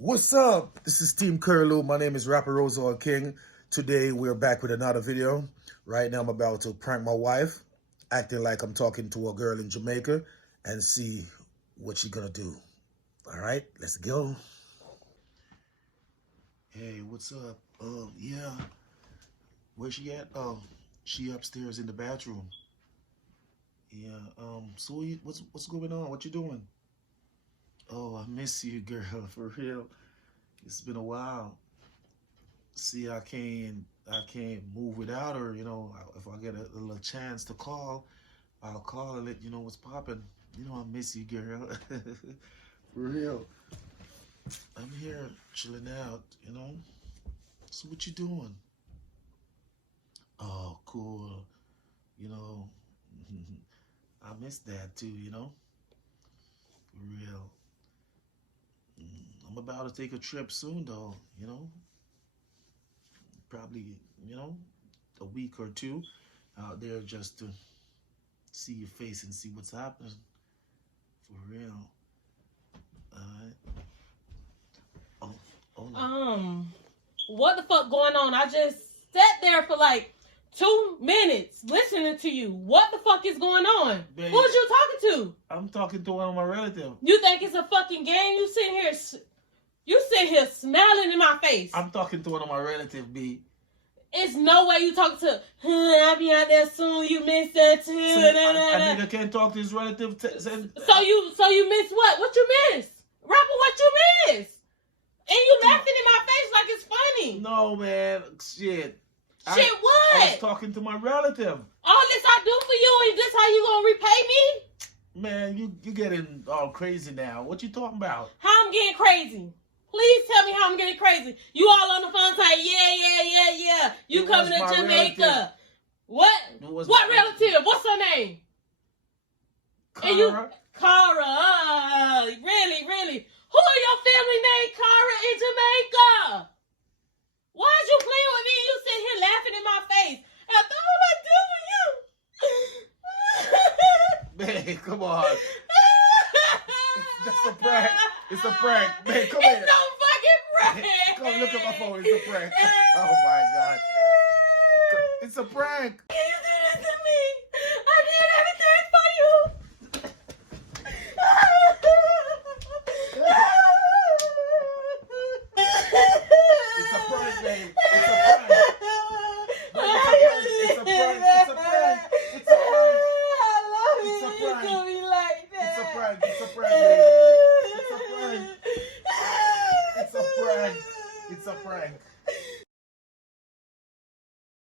What's up? This is Team Curlew. My name is Rapper Rosal King. Today we're back with another video. Right now I'm about to prank my wife, acting like I'm talking to a girl in Jamaica, and see what she's gonna do. All right, let's go. Hey, what's up? Yeah. Where's she at? She upstairs in the bathroom. Yeah. So what's going on? What you doing? Oh, I miss you, girl. For real. It's been a while. See, I can't move without her. If I get a little chance to call, I'll call and let you know what's popping. I miss you, girl. For real. I'm here chilling out. So what you doing? Oh, cool. You know, I miss that too. For real. I'm about to take a trip soon though. Probably, a week or two out there just to see your face and see what's happening. For real. Alright. Oh, hold on. What the fuck going on? I just sat there for like 2 minutes listening to you. What the fuck is going on? Babe, who's you talking to? I'm talking to one of my relatives. You think it's a fucking game? You sitting here smiling in my face. I'm talking to one of my relatives, B. It's no way you talking to, I'll be out there soon, you miss that too. So, a nigga can't talk to his relative. So you miss what? What you miss? Rapper, what you miss? And you laughing in my face like it's funny. No, man. Shit. Shit, what? I was talking to my relative. All this I do for you, and this how you gonna repay me? Man, you getting all crazy now. What you talking about? How I'm getting crazy? Please tell me how I'm getting crazy. You all on the phone saying, yeah. You coming to Jamaica. Relative. What? What relative? What's her name? Cara. And you, Cara. Really? Who are your family named Cara in Jamaica? Why'd you playing with me and you sit here laughing in my face? After all I do with you. Man, come on. That's a prank. It's a prank. Man, come here. It's no fucking prank. Come look at my phone. It's a prank. Oh my God. It's a prank. Can you do this to me? I did everything for you. It's a prank, babe. It's a prank. It's a prank. It's a prank. It's a prank. I love It's a it. You prank. do me like that. It's a prank. It's a prank, babe. It's a prank. It's a prank. It's a prank.